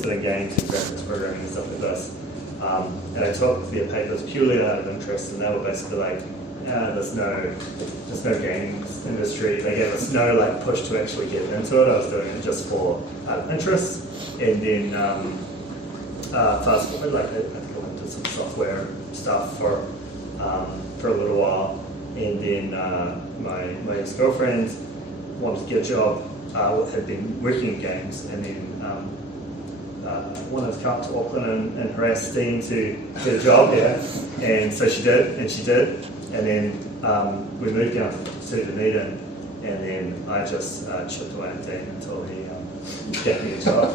interested in games and graphics programming and stuff like this. And I took their papers purely out of interest, and they were basically like, there's no games industry. They gave us no like push to actually get into it. I was doing it just for out of interest. And then fast forward, like I think I went to some software stuff for a little while, and then my ex-girlfriend wanted to get a job. Had been working in games, and then wanted to come to Auckland and harass Dean to get a job here, and so she did, and then we moved down to Dunedin, and then I just chipped away at Dean until he gave me a job.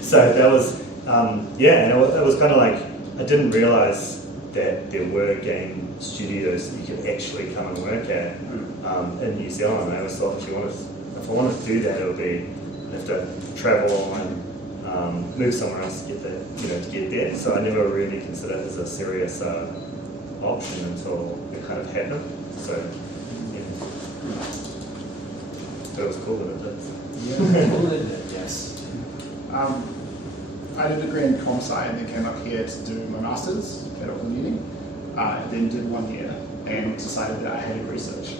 So that was, and it was kind of like, I didn't realise that there were game studios that you could actually come and work at in New Zealand. I always thought if I wanted to do that, it would be, I'd have to travel and move somewhere else to get there, to get there. So I never really considered it as a serious option until it kind of happened. So, but it was cool that it did. Yeah, yes. I did a degree in comp sci and then came up here to do my master's at Auckland Uni. Then did 1 year and decided that I hated research.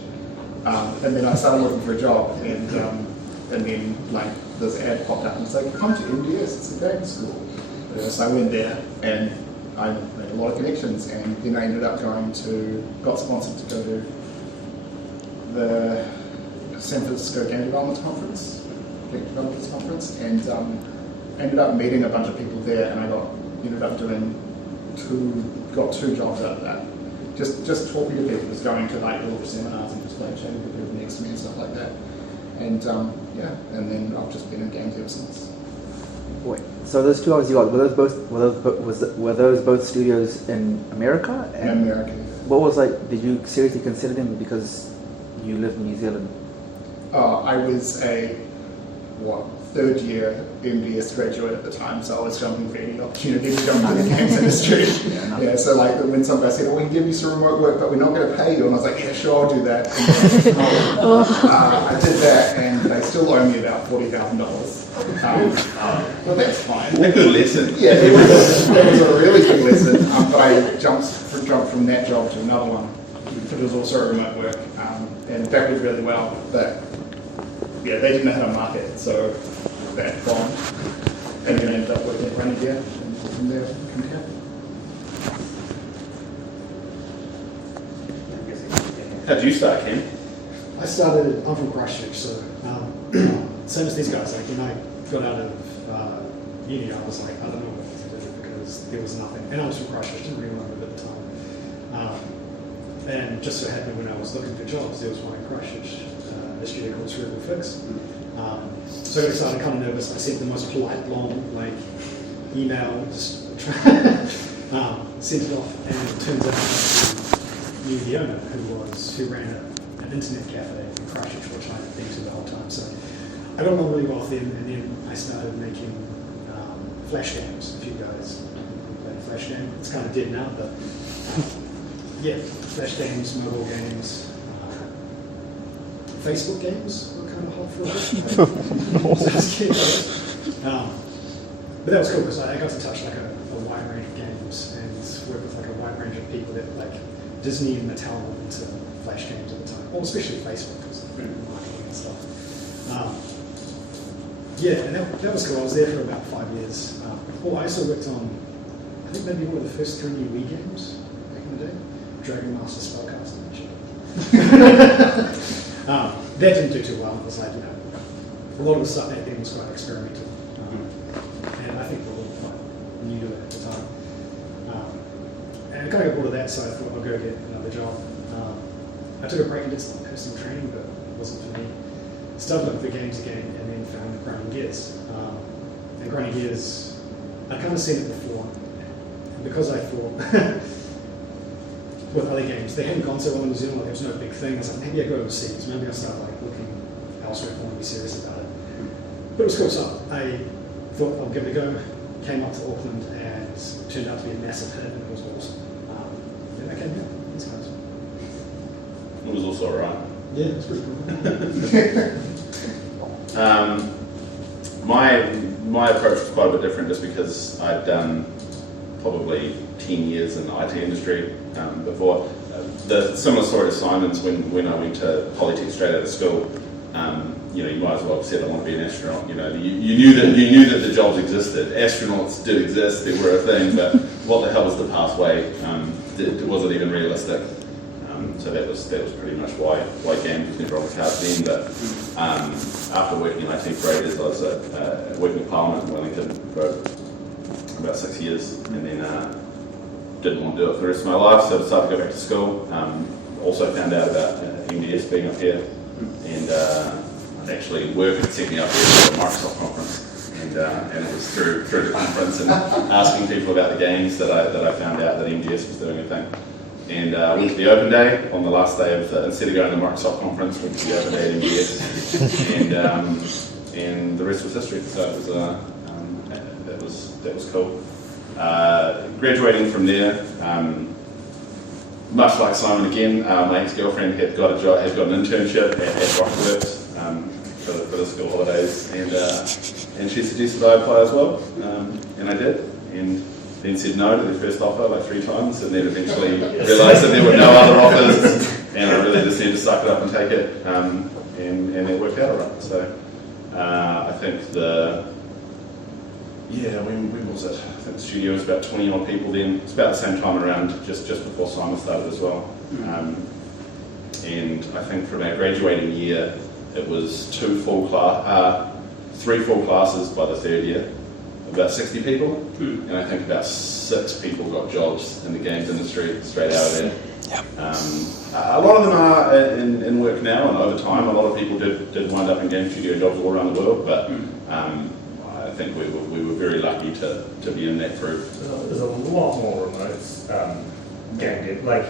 And then I started looking for a job, and then like this ad popped up and it's like, come to MDS, it's a game school. So I went there and I made a lot of connections, and then I ended up got sponsored to go to the San Francisco Game Developers Conference, and ended up meeting a bunch of people there, and I ended up doing got two jobs out of that. Just talking to people, just going to like little seminars and just like chatting to people next to me and stuff like that. And and then I've just been in games ever since. Wait, so those two jobs you got, were those both studios in America? In America. What was like? Did you seriously consider them because you live in New Zealand? I was a third year MDS graduate at the time, so I was jumping for any opportunity to jump into the games industry. So like when some guy said, we can give you some remote work, but we're not going to pay you, and I was like, yeah, sure, I'll do that. I did that, and they still owe me about $40,000. Well, that's fine. A good lesson. Yeah, it was a really good lesson. But I jumped from that job to another one. It was also remote work, and that was really well. But yeah, they didn't know how to market, so that gone. And then ended up working at Renegade, and from there, come here. How did you start, Ken? I'm from Christchurch, so same as these guys. Like when I got out of uni, I was like, I don't know what to do because there was nothing. And I was from Christchurch, didn't really know it at the time. And just so happened when I was looking for jobs, there was one in Christchurch, a studio called Rocketwerkz. So I got started kind of nervous. I sent the most polite, long, email, just sent it off, and it turns out I knew the owner who ran an internet cafe in Christchurch, which I had been to the whole time. So I got along really well with them, and then I started making flash games. If you guys play a flash game, it's kind of dead now, but flash games, mobile games. Facebook games were kind of hot for a bit. But that was cool because I got to touch a wide range of games and work with a wide range of people that Disney and Mattel were into flash games at the time, well, especially Facebook because of marketing and stuff. And that was cool. I was there for about 5 years. I also worked on, I think maybe one of the first 3D Wii games back in the day, Dragon Master Spellcaster. That didn't do too well. It was a lot of the stuff back then was quite experimental. And I think we were all quite new to it at the time. And I kind of got bored of that, so I thought I'll go get another job. I took a break and did some personal training, but it wasn't for me. Started looking for games again, and then found Grinding Gears. And Grinding Gears, I'd kind of seen it before. And because I thought, with other games, they hadn't gone so well in New Zealand, there was no big thing. I was like, maybe I go overseas, maybe I'll start looking elsewhere if I want to be serious about it. But it was cool, so I thought I'll give it a go. Came up to Auckland and it turned out to be a massive hit, and it was awesome. Then I came here, these guys. It was also alright. Yeah, it was pretty cool. my approach was quite a bit different just because I'd done probably 10 years in the IT industry before. The similar story to Simon's when I went to Polytech straight out of school. You know, you might as well have said I want to be an astronaut. You know, you knew that the jobs existed. Astronauts did exist; they were a thing. But what the hell was the pathway? Was it even realistic? So that was pretty much why games was never on the cards then. But after working in IT for 8 years, I was working with Parliament in Wellington for about 6 years, and then didn't want to do it for the rest of my life, so I decided to go back to school. Also found out about MDS being up here, and I'd actually work and set me up here for a Microsoft conference, and it was through the conference and asking people about the games that I found out that MDS was doing a thing. And went to the open day on the last day of instead of going to the Microsoft conference, went to the open day at MDS, and the rest was history. So it was that was cool. Graduating from there, much like Simon again, my ex-girlfriend had got an internship at Rocketwerkz for the school holidays, and she suggested I apply as well, and I did, and then said no to the first offer like 3 times, and then eventually realised that there were no other offers, and I really just needed to suck it up and take it, and it worked out alright. So I think when was it? I think the studio was about 20 odd people then. It's about the same time around, just before Simon started as well. And I think from our graduating year, it was 3 full classes by the 3rd year, about 60 people, and I think about 6 people got jobs in the games industry straight out of there. A lot of them are in work now, and over time, a lot of people did wind up in game studio jobs all around the world, but I think we were very lucky to be in that group. There's a lot more remote game dev, like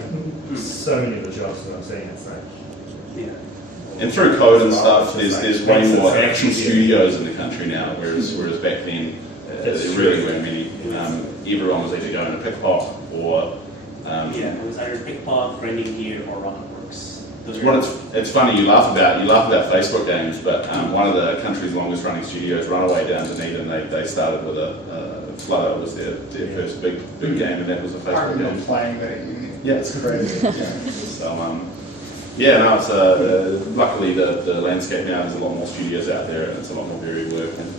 so many of the jobs that I'm seeing, it's like, And through code and stuff, there's way more action studios in the country now, whereas back then there really weren't many. Everyone was either going to Pickpop or it was either Pickpop, Grinding Gear, or Rocketwerkz. It's funny, you laugh about Facebook games, but one of the country's longest running studios, Runaway down Dunedin, they started with a Flutter was their first big game, and that was a I Facebook remember game. playing that at uni. Yeah, It's crazy. So it's luckily the landscape now, there's a lot more studios out there, and it's a lot more varied work and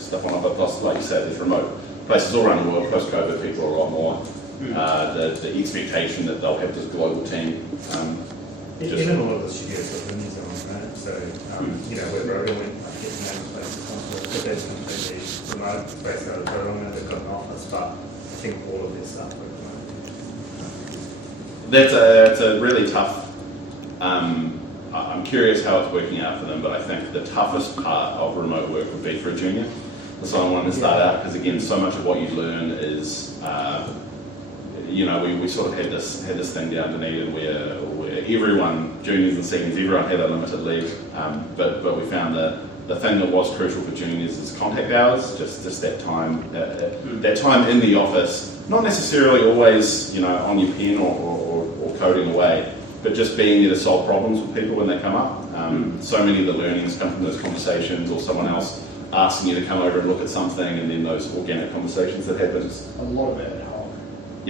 stuff on it. But plus, like you said, there's remote places all around the world. Post-COVID, people are a lot more. The expectation that they'll have this global team. even a lot of the studios within New Zealand, right? So, where Rogan went, like getting that place responsible, but that's completely remote, based out of Tauranga, they've got an office, but I think all of their stuff work remote. That's a really tough. I'm curious how it's working out for them, but I think the toughest part of remote work would be for a junior. So I wanted to start out because again, so much of what you learn is, we sort of had this thing down Dunedin where everyone, juniors and seniors, everyone had a limited leave, but we found the thing that was crucial for juniors is contact hours, just that time, that time in the office, not necessarily always, on your pen or coding away, but just being there to solve problems with people when they come up. So many of the learnings come from those conversations or someone else asking you to come over and look at something, and then those organic conversations that happen. A lot of ad hoc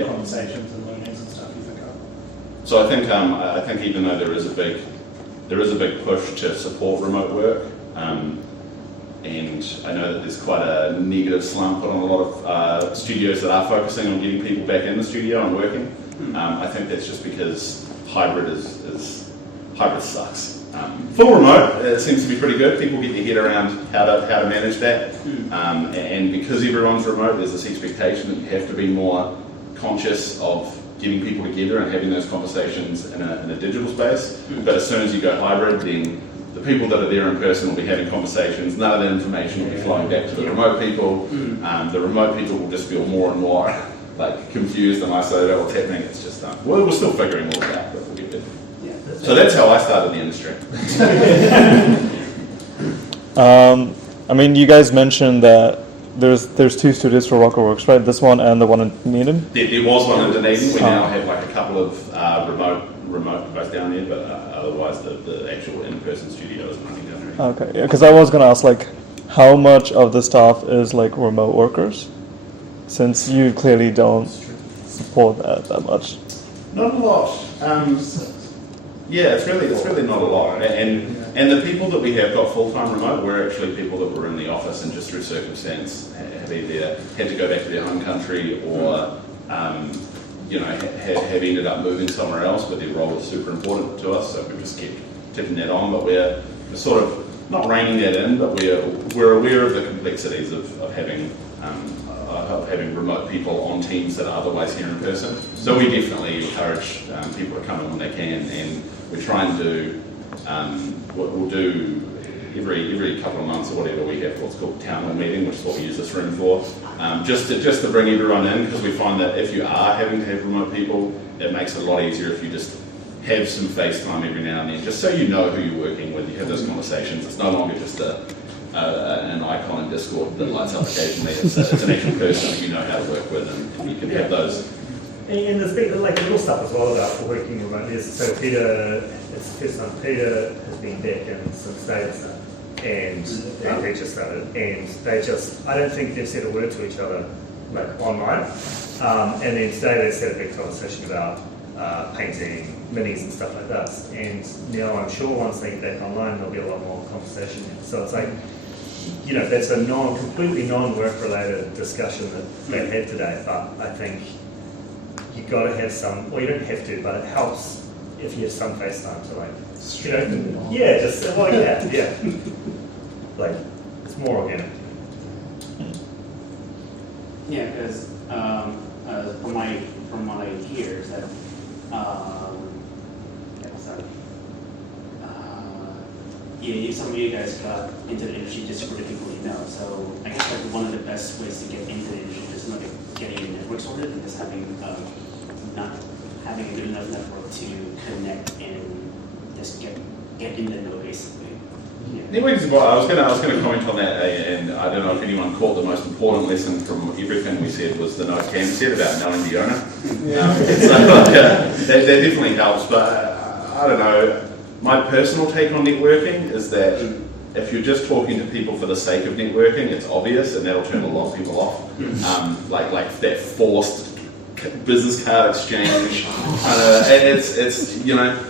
conversations and learnings and stuff you think of. So I think even though there is a big push to support remote work, and I know that there's quite a negative slant put on a lot of studios that are focusing on getting people back in the studio and working. I think that's just because hybrid sucks. Full remote, it seems to be pretty good. People get their head around how to manage that. And because everyone's remote, there's this expectation that you have to be more conscious of getting people together and having those conversations in a digital space. But as soon as you go hybrid, then the people that are there in person will be having conversations. None of that information will be flowing back to the remote people. The remote people will just feel more and more confused and isolated about what's happening. It's just we're still figuring all that out, but we'll get there. So that's how I started the industry. You guys mentioned that there's 2 studios for Rocketwerkz, right? This one and the one in Dunedin? There was one in Dunedin. We now have a couple of remote guys down there, but otherwise the actual in-person studio is running down there. Okay, because I was going to ask, how much of the staff is like remote workers? Since you clearly don't support that much. Not a lot. Yeah, it's really not a lot. And the people that we have got full-time remote were actually people that were in the office and just through circumstance have either had to go back to their home country or have ended up moving somewhere else, but their role is super important to us, so we've just kept ticking that on. But we're sort of not reining that in, but we're aware of the complexities of having remote people on teams that are otherwise here in person. So we definitely encourage people to come in when they can, and we try and do, we'll do every couple of months or whatever, we have what's called town hall meeting, which is what we use this room for, just to bring everyone in, because we find that if you are having to have remote people, it makes it a lot easier if you just have some FaceTime every now and then, just so you know who you're working with, you have those conversations. It's no longer just an icon in Discord that lights up occasionally. It's an actual person that you know how to work with, and you can have those. And there's been like little stuff as well about working remotely. So Peter has been back in since David started, and he just started, and they just, I don't think they've said a word to each other like online. And then today they had a big conversation about painting minis and stuff like that. And now I'm sure once they get back online, there'll be a lot more conversation. So it's like, that's a completely non-work related discussion that they had today. But I think you've got to have some, well, you don't have to, but it helps if you have some FaceTime to just like that, yeah. Like, it's more organic. Yeah, because from my peers that some of you guys got into the industry just for the people you know. So I guess like one of the best ways to get into the industry is not getting your network sorted and just not having a good enough network to connect and just get in the know basically. Networking is I was going to comment on that, and I don't know if anyone caught the most important lesson from everything we said was the note Cam said about knowing the owner. That definitely helps, but I don't know. My personal take on networking is that if you're just talking to people for the sake of networking, it's obvious, and that'll turn a lot of people off. Like that forced business card exchange, and it's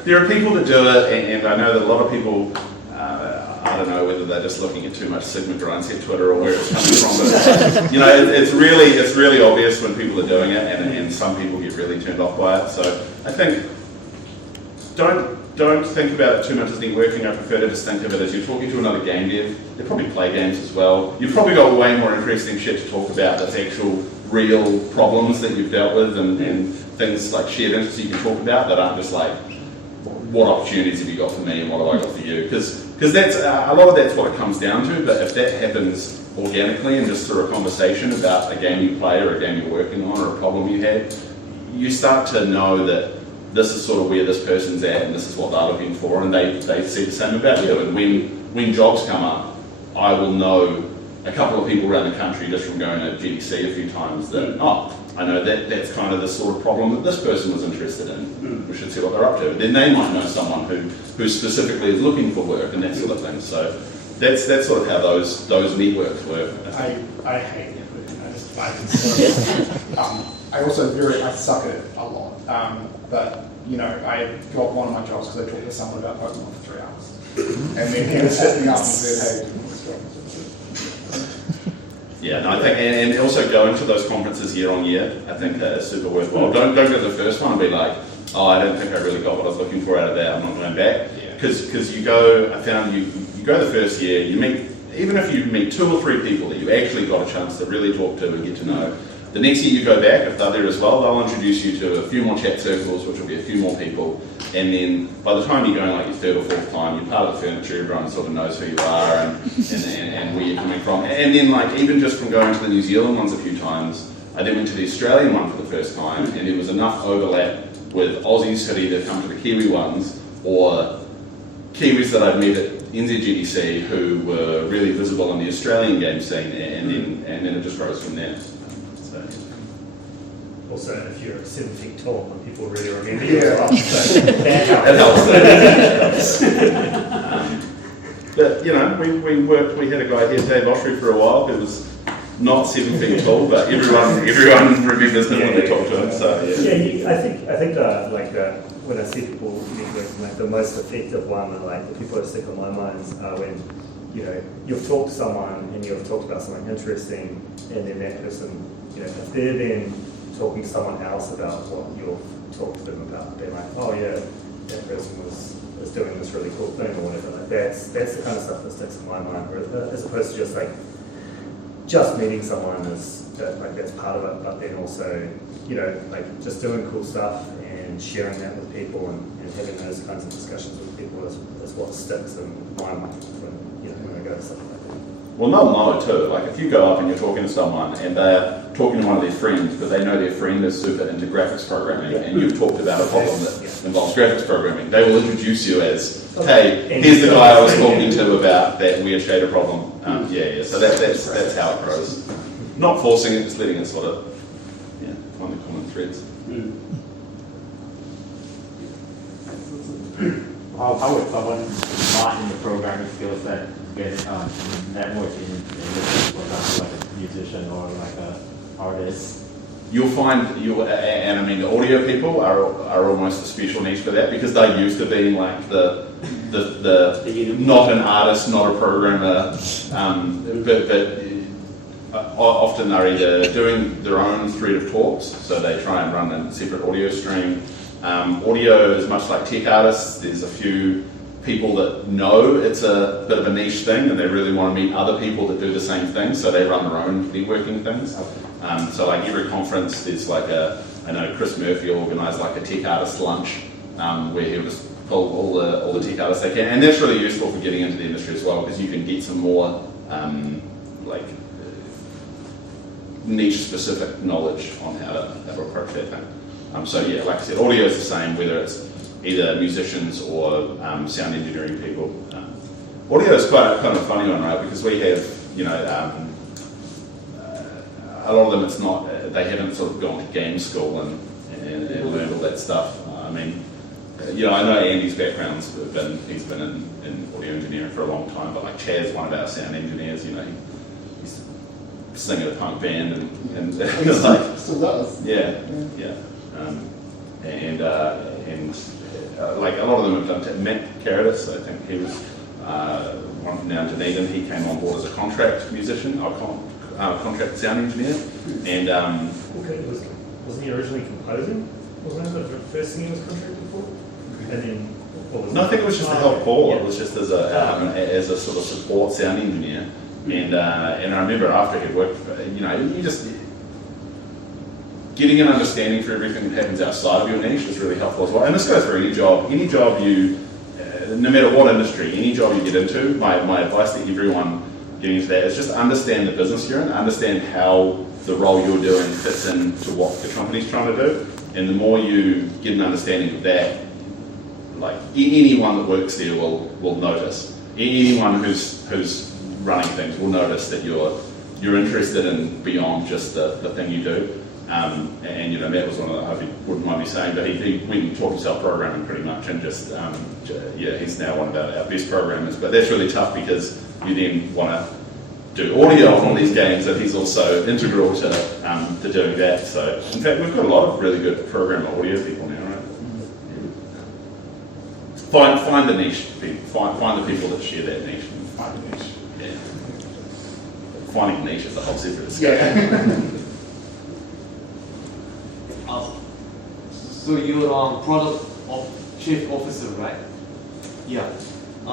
there are people that do it, and I know that a lot of people. I don't know whether they're just looking at too much Sigma Grindset Twitter or where it's coming from, but it's really obvious when people are doing it, and some people get really turned off by it. So I think don't think about it too much as networking. I prefer to just think of it as you're talking to another game dev. They probably play games as well. You've probably got way more interesting shit to talk about that's actual real problems that you've dealt with, and things like shared interests you can talk about that aren't just like, what opportunities have you got for me and what have I got for you? Because that's a lot of that's what it comes down to. But if that happens organically and just through a conversation about a game you play or a game you're working on or a problem you had, you start to know that this is sort of where this person's at and this is what they're looking for, and they see the same about you. And when jobs come up, I will know a couple of people around the country just from going to GDC a few times that, I know that's kind of the sort of problem that this person was interested in. We should see what they're up to. Then they might know someone who specifically is looking for work and that sort of thing. So that's sort of how those networks work. I hate networking. I suck at it a lot. But I got one of my jobs because I talked to someone about Pokemon for 3 hours, and then he was setting me up and said, "Hey, do you want this job?" Yeah, no, I think, and also going to those conferences year on year, I think that is super worthwhile. Don't go to the first one and be like, oh, I don't think I really got what I was looking for out of that, I'm not going back. Because you go, I found you go the first year, you meet, even if you meet 2 or 3 people that you actually got a chance to really talk to and get to know, the next year you go back, if they're there as well, they'll introduce you to a few more chat circles, which will be a few more people, and then by the time you're going like your 3rd or 4th time, you're part of the furniture, everyone sort of knows who you are and where you're coming from. And then like even just from going to the New Zealand ones a few times, I then went to the Australian one for the first time, and there was enough overlap with Aussies who'd either come to the Kiwi ones or Kiwis that I'd met at NZGDC who were really visible in the Australian game scene, and then it just grows from there. Also, if you're 7 feet tall, when people really remember you, that helps. But We had a guy here, Dave Oshry, for a while who was not 7 feet tall, but everyone remembers him when they talk to him. So yeah, I think when I see people networking, like the most effective one, and like the people that stick on my mind are when you've talked to someone and you've talked about something interesting, and then that person, if they're then talking to someone else about what you've talked to them about, they're like, oh yeah, that person was doing this really cool thing or whatever. Like that's the kind of stuff that sticks in my mind, as opposed to just meeting someone that's part of it, but then also just doing cool stuff and sharing that with people and having those kinds of discussions with people is what sticks in my mind when I go to something like that. well, they'll know too. Like if you go up and you're talking to someone and they're talking to one of their friends, but they know their friend is super into graphics programming, and you've talked about a problem that involves graphics programming, they will introduce you as, hey, here's the guy I was talking to about that weird shader problem. So that's how it grows. Not forcing it, just letting it sort of find the common threads. How would someone not in the programming skill set get networking for example, like a musician or like a artist? You'll find and I mean the audio people are almost a special niche for that, because they're used to being like the not an artist, not a programmer, but often they're either doing their own thread of talks, so they try and run a separate audio stream. Audio is much like tech artists. There's a few people that know it's a bit of a niche thing and they really want to meet other people that do the same thing, so they run their own networking things. So like every conference, there's like I know Chris Murphy organised like a tech artist lunch where he would just pull all the tech artists they can, and that's really useful for getting into the industry as well, because you can get some more niche specific knowledge on how to approach that thing. Like I said, audio is the same, whether it's either musicians or sound engineering people. Audio is quite kind of a funny one, right? Because we have, a lot of them, it's not, they haven't sort of gone to game school and learned all that stuff. I mean, I know Andy's background's he's been in audio engineering for a long time, but like Chad's one of our sound engineers, he's singing a punk band and it's like, Still does. yeah. Like a lot of them have done. Matt Caritas, I think he was one from down Dunedin. He came on board as a contract musician, contract sound engineer, and wasn't he originally composing? Wasn't that the first thing he was contracted for? And then no, I think it was just to help Paul. It was just as a sort of support sound engineer, and I remember after he'd worked, you just. Getting an understanding for everything that happens outside of your niche is really helpful as well. And this goes for any job. Any job no matter what industry, any job you get into, my advice to everyone getting into that is just understand the business you're in, understand how the role you're doing fits into what the company's trying to do. And the more you get an understanding of that, like anyone that works there will notice. Anyone who's running things will notice that you're interested in beyond just the thing you do. Matt was one of the, I wouldn't mind me saying, but he went and taught himself programming pretty much, and just, he's now one of our best programmers. But that's really tough because you then want to do audio on all these games, and he's also integral to doing that. So, in fact, we've got a lot of really good programmer audio people now, right? Find the niche people, find the people that share that niche. Find a niche. Yeah. Finding a niche is a whole separate discussion. Yeah. So you're product chief officer, right? Yeah. I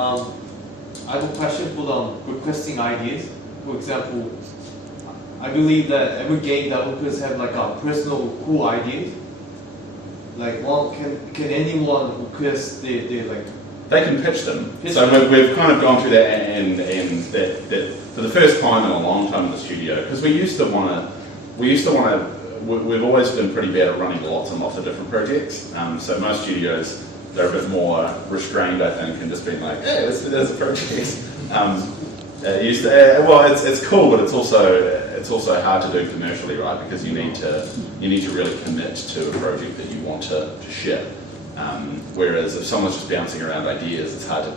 have a question for requesting ideas. For example, I believe that every game developers have like a personal cool ideas. Like, can anyone request their like? They can pitch them. We've kind of gone through that, and that for the first time in a long time in the studio, because we used to want to. We've always been pretty bad at running lots and lots of different projects. So most studios, they're a bit more restrained, I think, and just being like, hey, there's a project. It's cool, but it's also hard to do commercially, right? Because you need to really commit to a project that you want to ship. Whereas if someone's just bouncing around ideas, it's hard to.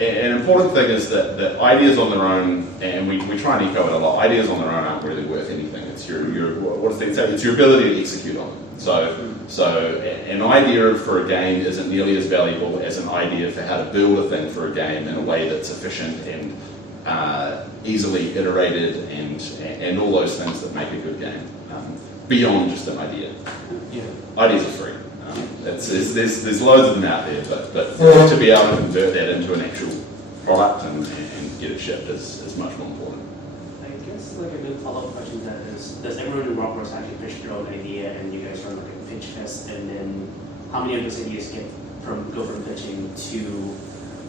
an important thing is that ideas on their own, and we try and echo it a lot, ideas on their own aren't really worth anything. It's your what does they say? It's your ability to execute on them. So an idea for a game isn't nearly as valuable as an idea for how to build a thing for a game in a way that's efficient and easily iterated and all those things that make a good game, beyond just an idea. Yeah. Ideas are free. There's loads of them out there, but to be able to convert that into an actual product and get it shipped is much more important. I guess like a good follow-up question to that is, does everyone in Rocketwerkz actually pitch their own idea and you guys run like a pitch fest, and then how many of those ideas go from pitching to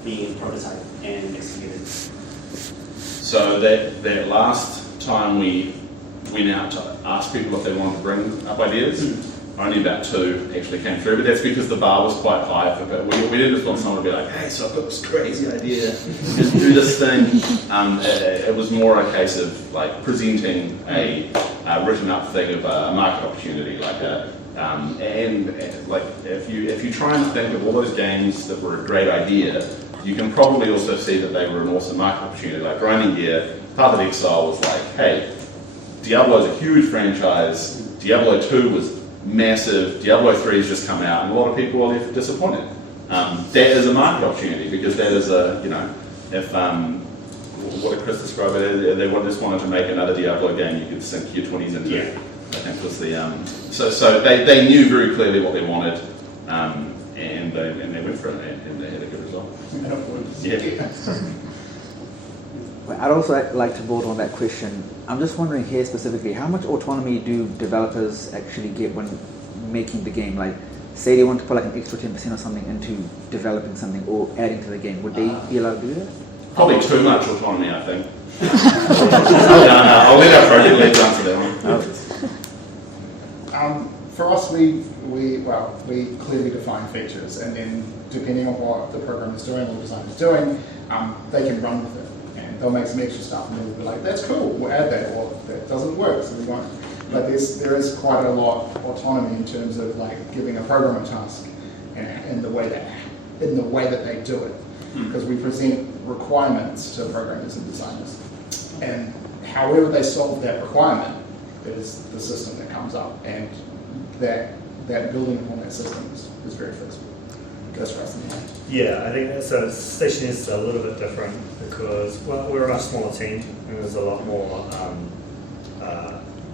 being prototyped and executed? So that last time we went out to ask people if they wanted to bring up ideas, only about 2 actually came through, but that's because the bar was quite high for it. We didn't just want someone to be like, hey, so I've got this crazy idea, just do this thing. It was more a case of like presenting a written up thing of a market opportunity, like like if you try and think of all those games that were a great idea, you can probably also see that they were an awesome market opportunity. Like Grinding Gear, Path of Exile was like, hey, Diablo's a huge franchise, Diablo 2 was massive, Diablo 3 has just come out, and a lot of people are left disappointed. That is a market opportunity, because that is if what did Chris describe it as? They just wanted to make another Diablo game you could sink your 20s into. Yeah. I think was the so they knew very clearly what they wanted, and they went for it, and they had a good result. Yeah. I'd also like to build on that question. I'm just wondering here specifically, how much autonomy do developers actually get when making the game? Like, say they want to put like an extra 10% or something into developing something or adding to the game, would they be allowed to do that? Probably too much autonomy, I think. I'll let our project leads answer that one. For us, we clearly define features, and then depending on what the program is doing or the design is doing, they can run with it. They'll make some extra stuff and they'll be like, that's cool, we'll add that, or that doesn't work, so we won't. But there is quite a lot of autonomy in terms of like giving a program a task and the way that they do it. Because we present requirements to programmers and designers. And however they solve that requirement is the system that comes up, and that building upon that system is very flexible. Goes for us in the end. Yeah, I think so. Stationeers is a little bit different because, well, we're a much smaller team and there's a lot more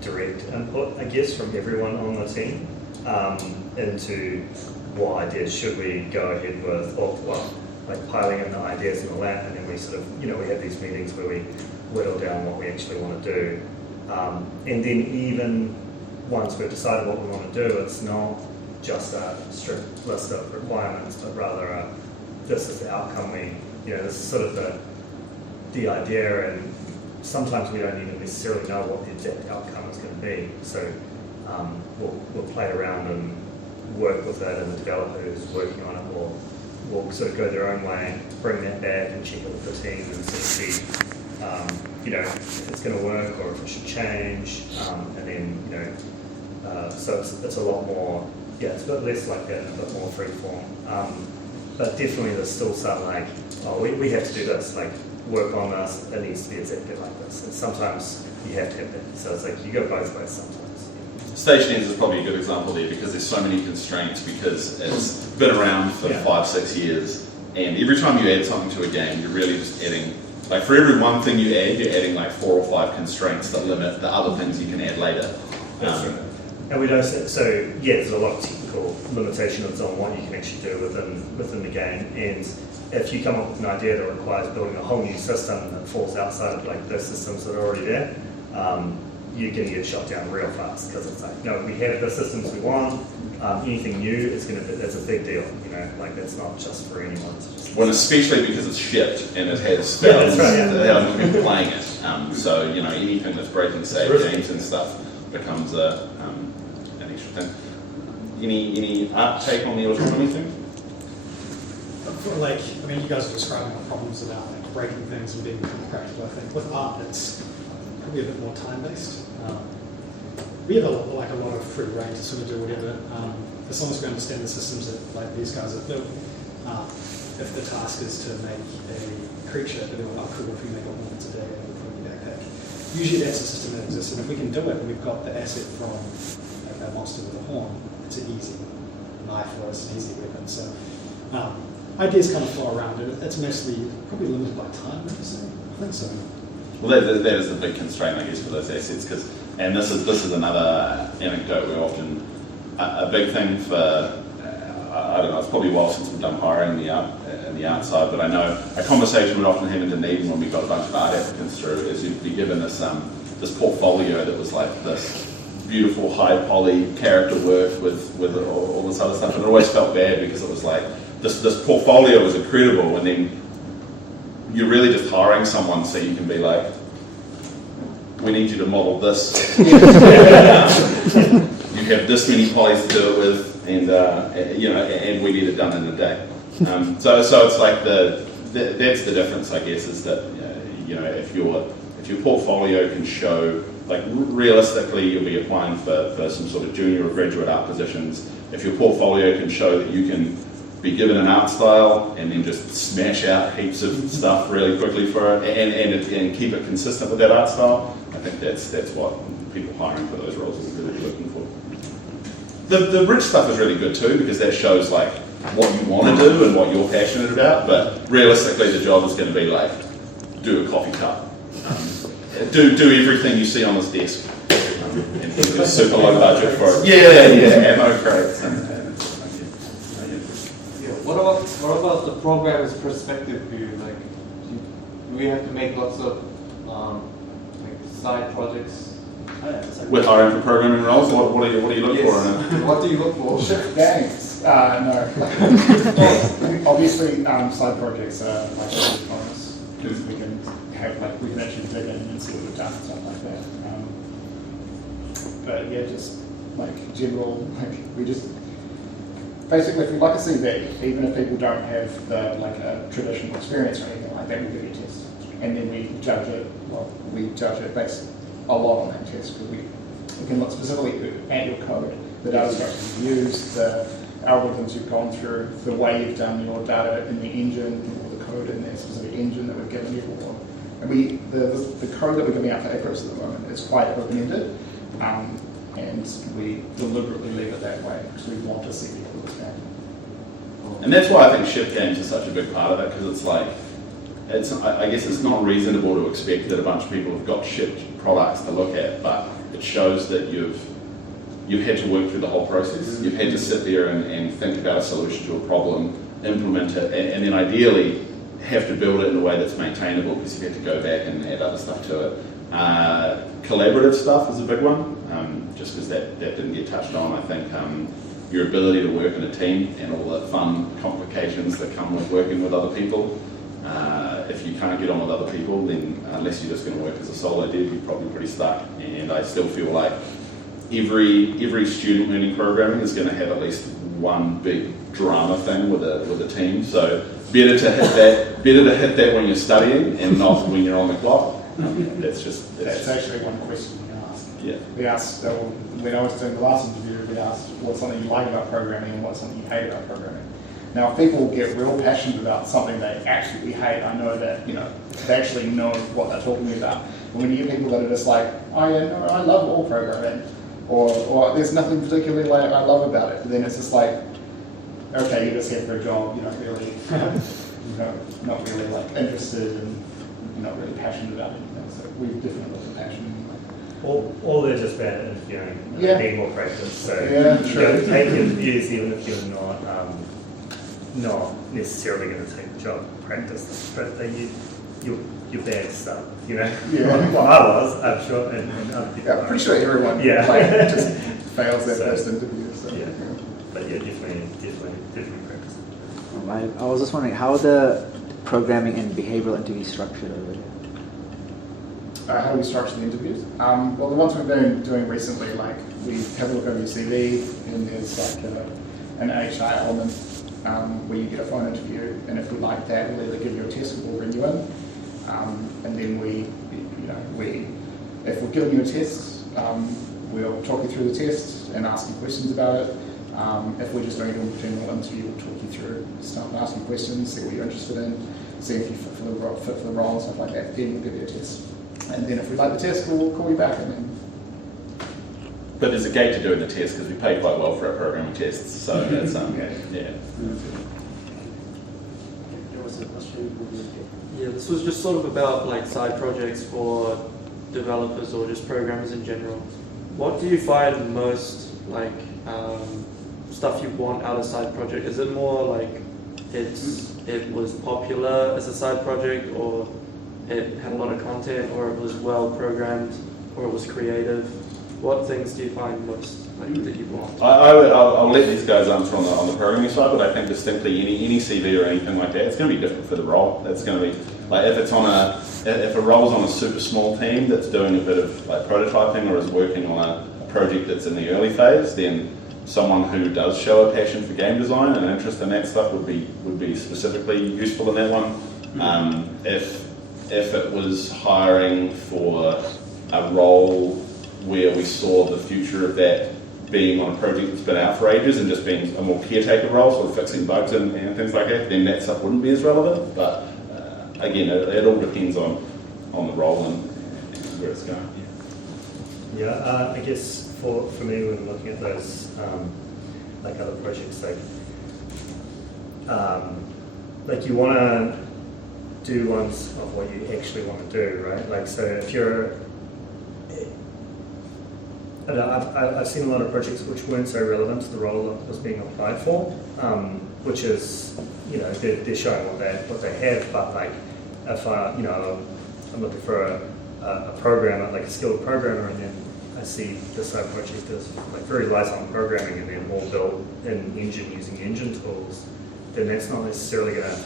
direct input, I guess, from everyone on the team into what ideas should we go ahead with, or like piling in the ideas in the lab, and then we sort of, we have these meetings where we whittle down what we actually want to do. And then even once we've decided what we want to do, it's not just a strict list of requirements, but rather this is the outcome this is sort of the idea, and sometimes we don't even necessarily know what the exact outcome is going to be. So we'll play around and work with it, and the developer who's working on it will sort of go their own way, bring that back and check it with the team and sort of see if it's going to work or if it should change, and then so it's a lot more. Yeah, it's a bit less like that, a bit more free form. But definitely there's still some like, we have to do this, like work on this, it needs to be exactly like this. And sometimes you have to have that. So it's like you go both ways sometimes. Stationeers is probably a good example there because there's so many constraints, because it's been around for 5-6 years, and every time you add something to a game, you're really just adding, like for every one thing you add, you're adding like 4 or 5 constraints that limit the other things you can add later. That's right. And we don't, so yeah, there's a lot of technical limitations on what you can actually do within the game. And if you come up with an idea that requires building a whole new system that falls outside of like those systems that are already there, you're going to get shot down real fast, because it's like, no, we have the systems we want. Anything new, that's a big deal. Like that's not just for anyone. Well, especially because it's shipped and it has thousands of people playing it. So anything that's breaking save games and stuff becomes an extra thing. Any take on the autonomy thing? You guys are describing the problems about like breaking things and being practical. I think with art, it's probably a bit more time-based. We have a lot of free reign to sort of do whatever, as long as we understand the systems that like these guys have built. If the task is to make a creature, they'll be like, oh cool, if we make a horn today, it'll put in your backpack. Usually that's a system that exists, and if we can do it, and we've got the asset from a monster with a horn, it's an easy knife or it's an easy weapon. So ideas kind of flow around it. It's mostly probably limited by time, I think so. Well, that is the big constraint, I guess, for those assets, and this is another anecdote we often, a big thing for, I don't know, it's probably a while since we've done hiring in the art side, but I know a conversation we'd often have in Dunedin when we got a bunch of art applicants through is you'd be given this portfolio that was like this beautiful high poly character work with all this other stuff, and it always felt bad because it was like, this portfolio was incredible, and then you're really just hiring someone so you can be like, we need you to model this. You have this many polys to do it with, and we need it done in a day. So it's like that's the difference, I guess, is that if your portfolio can show, like realistically, you'll be applying for some sort of junior or graduate art positions. If your portfolio can show that you can be given an art style and then just smash out heaps of stuff really quickly for it and keep it consistent with that art style, I think that's what people hiring for those roles are really looking for. The rich stuff is really good too, because that shows like what you want to do and what you're passionate about, but realistically the job is going to be like, do a coffee cup, do everything you see on this desk, and do a super low budget for it. Yeah, ammo crates What about the programmer's perspective view? Like, do we have to make lots of side projects? With hiring for programming roles, what do you look for? What do you look for? Thanks. No. Well, obviously, side projects are like a big bonus because we can actually dig in and see what we've done and stuff like that. But yeah, just like general, we just. Basically, if we'd like a CV, even if people don't have a traditional experience or anything like that, we give you a test, and then we judge it. Well, we judge it based a lot on that test because we can look specifically at your code, the data structures you've used, the algorithms you've gone through, the way you've done your data in the engine, or the code in that specific engine that we've given you. And the code that we're giving out for Icarus at the moment is quite open-ended. And we deliberately leave it that way because we want to see people this game. And that's why I think shift games is such a big part of it, because it's like, I guess it's not reasonable to expect that a bunch of people have got shipped products to look at, but it shows that you've had to work through the whole process. You've had to sit there and think about a solution to a problem, implement it, and then ideally have to build it in a way that's maintainable because you have to go back and add other stuff to it. Collaborative stuff is a big one, just because that didn't get touched on. I think your ability to work in a team and all the fun complications that come with working with other people. If you can't get on with other people, then unless you're just going to work as a solo dev, you're probably pretty stuck. And I still feel like every student learning programming is going to have at least one big drama thing with a team. So better to hit that when you're studying and not when you're on the clock. That's actually one question we asked. Yeah. We asked, when I was doing the last interview, we asked what's something you like about programming and what's something you hate about programming. Now, if people get real passionate about something they absolutely hate, I know that, they actually know what they're talking about. But when you get people that are just like, oh yeah, no, I love all programming, or there's nothing particularly like I love about it, then it's just like, okay, you're just here for a job, you're not really, not really like interested and you're not really passionate about anything. So we definitely look at passion. Or they're just bad at interviewing, need more practice. So true. take interviews even if you're not necessarily going to take the job practice, but you're bad at stuff, Yeah. Well, I was, I'm sure, and other people. Yeah, I'm pretty sure everyone just fails their first interview. So. Yeah. But yeah, definitely practice. I was just wondering how the programming and behavioral interviews structured over there. How do we structure the interviews? Well, the ones we've been doing recently, like we have a look over your CV, and there's like an HR element where you get a phone interview, and if we like that, we'll either give you a test or we'll bring you in, and then if we're giving you a test, we'll talk you through the test and ask you questions about it. If we're just doing a general interview, we'll talk you through stuff and ask you questions, see what you're interested in, see if you fit for the role and stuff like that. Then we'll give you a test. And then if we like the test, we'll call you back. And then. But there's a gate to doing the test because we pay quite well for our programming tests. So that's yeah. There was a question. Yeah, this was just sort of about like side projects for developers or just programmers in general. What do you find most like stuff you want out of side project? Is it more like it was popular as a side project, or it had a lot of content, or it was well programmed, or it was creative? What things do you find most like that you want? I'll let these guys answer on the programming side, but I think distinctly any CV or anything like that, it's going to be different for the role. It's going to be like if a role's on a super small team that's doing a bit of like prototyping or is working on a project that's in the early phase, then someone who does show a passion for game design and an interest in that stuff would be specifically useful in that one. If it was hiring for a role where we saw the future of that being on a project that's been out for ages and just being a more caretaker role, sort of fixing bugs and things like that, then that stuff wouldn't be as relevant. But again, it all depends on the role and where it's going. Yeah, I guess for me, when looking at those like other projects, like you want to do ones of what you actually want to do, right? Like, so if you're I've seen a lot of projects which weren't so relevant to the role that was being applied for, which is, you know, they're showing what they have, but like if I'm looking for a programmer, like a skilled programmer, and then I see this project is like very light on programming and then all built in engine using engine tools, then that's not necessarily going to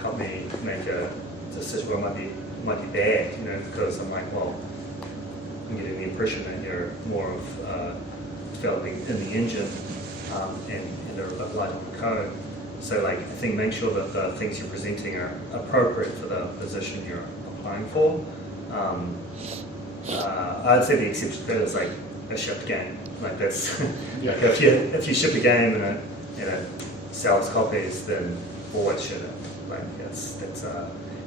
help me make a decision. Well, it might be bad, you know, because I'm like, well, I'm getting the impression that you're more of developing in the engine and are applied on the code. So like, I think make sure that the things you're presenting are appropriate for the position you're applying for. I'd say the exception to that is like a shipped game. Like that's like if you ship a game and it sells copies, then always ship it. Like that's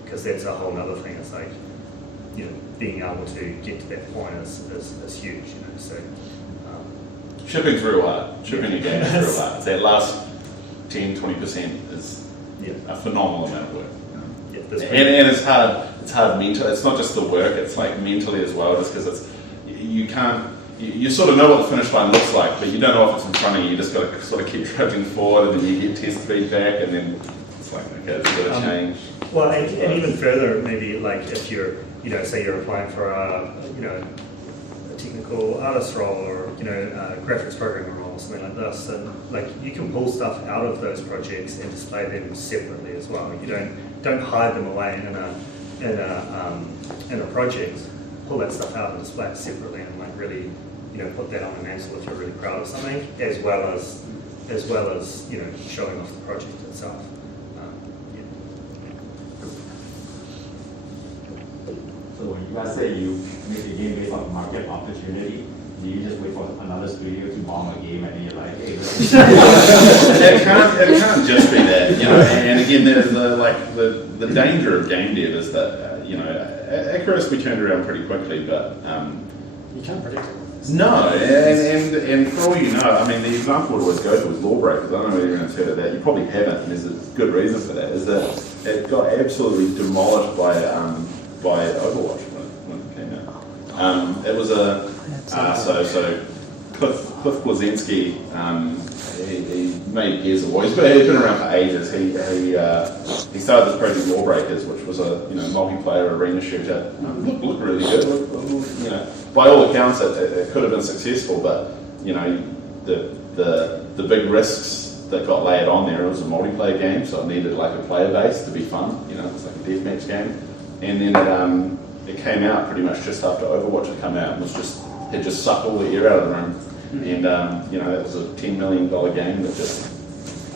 because that's a whole other thing. It's like, you know, being able to get to that point is huge, you know. So shipping's real hard. Shipping a game is real hard. That last 10-20% is a phenomenal amount of work. And it's hard. It's hard mentally. It's not just the work. It's like mentally as well. Just because you sort of know what the finish line looks like, but you don't know if it's in front of you. You just got to sort of keep trudging forward, and then you get test feedback, and then it's like, okay, it's got to change. Well, and even further, maybe like if you're, you know, say you're applying for a technical artist role or, you know, a graphics programmer role, something like this, and like you can pull stuff out of those projects and display them separately as well. You don't hide them away in a project. Pull that stuff out and display it separately, and like really, you know, put that on the mantle if you're really proud of something, as well as you know, showing off the project itself. So when you guys say you make a game based on market opportunity, do you just wait for another studio to bomb a game and then you're like, hey, it can't just be that, you know. And again, the danger of game dev is that you know, Icarus we turned around pretty quickly, but you can't predict it. no, and for all you know, I mean, the example would always go to was Lawbreakers. I don't know whether you're going to heard of that. You probably haven't, and there's a good reason for that. Is that it got absolutely demolished by Overwatch when it came out. It was so Cliff Blazinski, he made Gears of War. He's been around for ages. He started this project Lawbreakers, which was a multiplayer arena shooter. Looked really good. You know, by all accounts, it could have been successful, but you know, the big risks that got layered on there. It was a multiplayer game, so it needed like a player base to be fun. You know, it's like a deathmatch game. And then it came out pretty much just after Overwatch had come out, and it just sucked all the air out of the room. And you know, it was a $10 million game that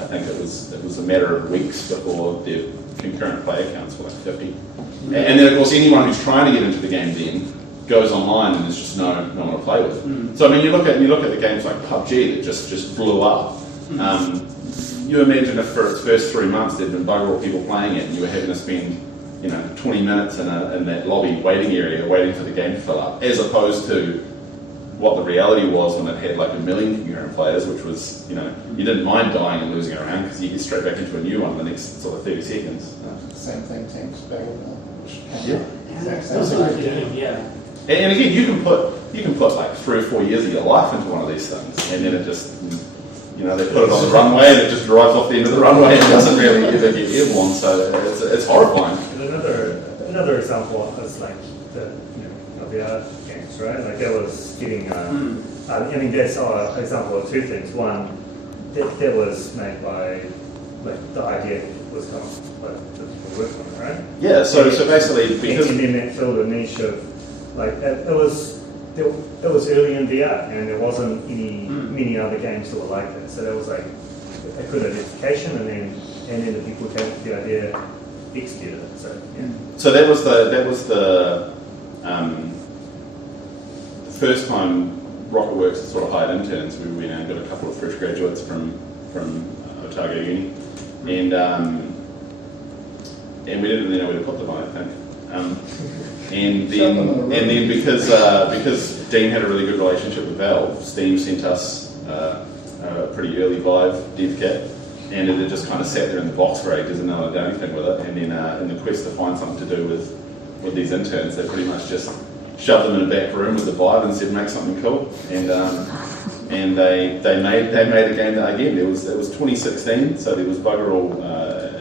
I think it was a matter of weeks before their concurrent player counts were like 50. And then of course anyone who's trying to get into the game then goes online and there's just no one to play with. So I mean, you look at the games like PUBG that just blew up. You imagine if for its first 3 months there'd been bugger all people playing it, and you were having to spend 20 minutes in that lobby waiting area waiting for the game to fill up, as opposed to what the reality was when it had like 1 million concurrent players, which was, you didn't mind dying and losing a round because you get straight back into a new one in the next sort of 30 seconds. Same thing, Teams Battlefield. Yeah. That was a good game, yeah. And again, you can put like 3 or 4 years of your life into one of these things, and then it just, they put it on the runway and it just drives off the end of the runway and doesn't really ever get airborne. So it's horrifying. And another example is like the VR games, right? Like that was getting. I mean, that's an example of two things. One, that was made by, like, the idea was kind of like the people working on it, right? Yeah. So basically, because and then that filled a niche of like it was early in VR, and there wasn't many other games that were like that. So that was like a good identification, and then the people came with the idea, executed it. So yeah. So that was the first time Rocketwerkz sort of hired interns. We went and got a couple of fresh graduates from Otago Uni, and we didn't really know where to put them, I think. And then because Dean had a really good relationship with Valve, Steam sent us a pretty early Vive dev kit, and it had just kind of sat there in the box for ages and no one had done anything with it. And then in the quest to find something to do with these interns, they pretty much just shoved them in a back room with the Vive and said make something cool. And they made a game that, again, it was 2016, so there was bugger all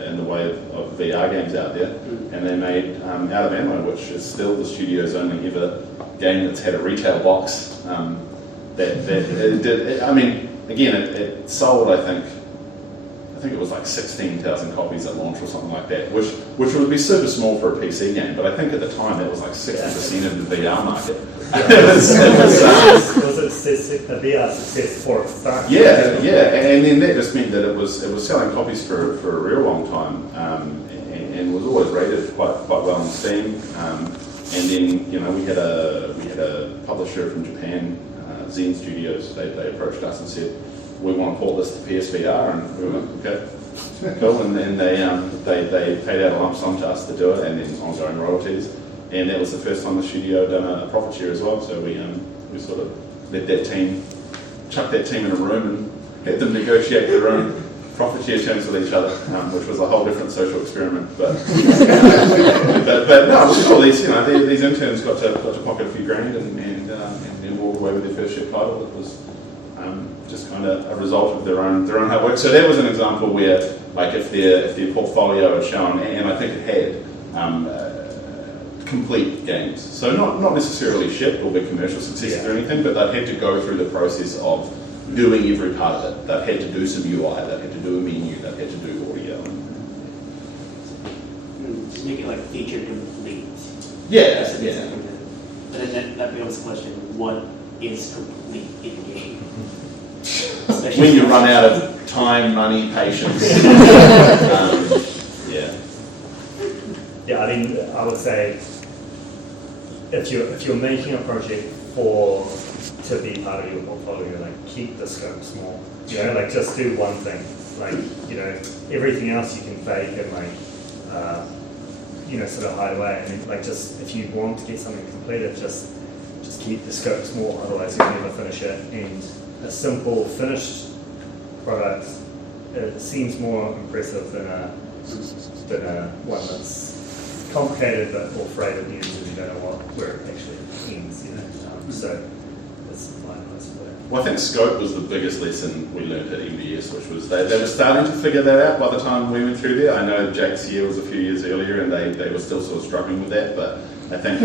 in the way of VR games out there, and they made Out of Ammo, which is still the studio's only ever game that's had a retail box. It sold, I think it was like 16,000 copies at launch or something like that, which would be super small for a PC game, but I think at the time that was like 60% of the VR market. It was a VR success for a start. Yeah, and then that just meant that it was selling copies for a real long time, and was always rated quite well on Steam. And then we had a publisher from Japan, Zen Studios. They approached us and said, we want to port this to PSVR, and we went, okay, cool. And then they paid out a lump sum to us to do it, and then ongoing royalties. And that was the first time the studio had done a profit share as well. So we sort of let chuck that team in a room and had them negotiate their own profit share terms with each other, which was a whole different social experiment. But no, it was cool. These interns got to pocket a few grand and walk away with their first share title. It was just kind of a result of their own hard work. So that was an example where, like, if their portfolio had shown, and I think it had, complete games. So not necessarily shipped or big commercial successes or anything, but they'd had to go through the process of doing every part of it. They've had to do some UI, they've had to do a menu, they've had to do audio. Just make it like feature complete. Yeah. But then that becomes the question, what is complete in a game? When you run out of time, money, patience. Yeah, I mean, I would say if you're making a project to be part of your portfolio, like, keep the scope small. Like, just do one thing. Like, everything else you can fake and, like, sort of hide away. I mean, like, just if you want to get something completed, just keep the scope small. Otherwise, you'll never finish it. And a simple finished product, it seems more impressive than a one that's complicated but all frayed at the ends and you don't know where it actually ends. So that's my advice for that. Well, I think scope was the biggest lesson we learned at MBS, which was they were starting to figure that out by the time we went through there. I know Jack's year was a few years earlier and they were still sort of struggling with that, but I think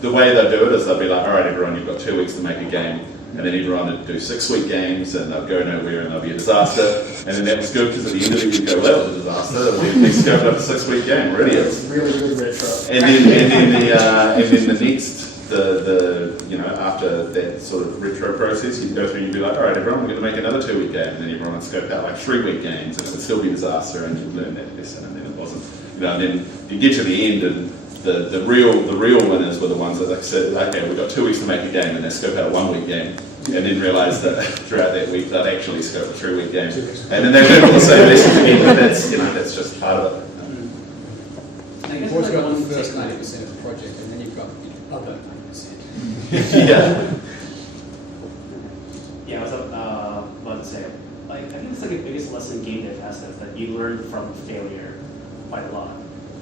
the way they'll do it is they'll be like, all right, everyone, you've got 2 weeks to make a game, and then everyone would do 6-week games, and they'll go nowhere, and they'll be a disaster. And then that was good because at the end of it, you'd go, well, that was a disaster. We scoped up a 6-week game, we're idiots. Really good retro. And then the next, after that sort of retro process, you'd go through and you'd be like, all right, everyone, we're going to make another 2-week game, and then everyone would scope out like 3-week games, and it would still be a disaster, and you'd learn that lesson, and then it wasn't. And then you get to the end, and the real winners were the ones that said, okay, we've got 2 weeks to make a game, and they scope out a 1 week game, and then realised that throughout that week they'd actually scope a 3 week game, and then they learned all the same lessons again. But that's just part of it. I guess You've always like got one the first thing- 90% of the project, and then you've got the other 90%. Yeah. Yeah, I was about to say, like, I think it's like the biggest lesson in game dev has that you learn from failure quite a lot.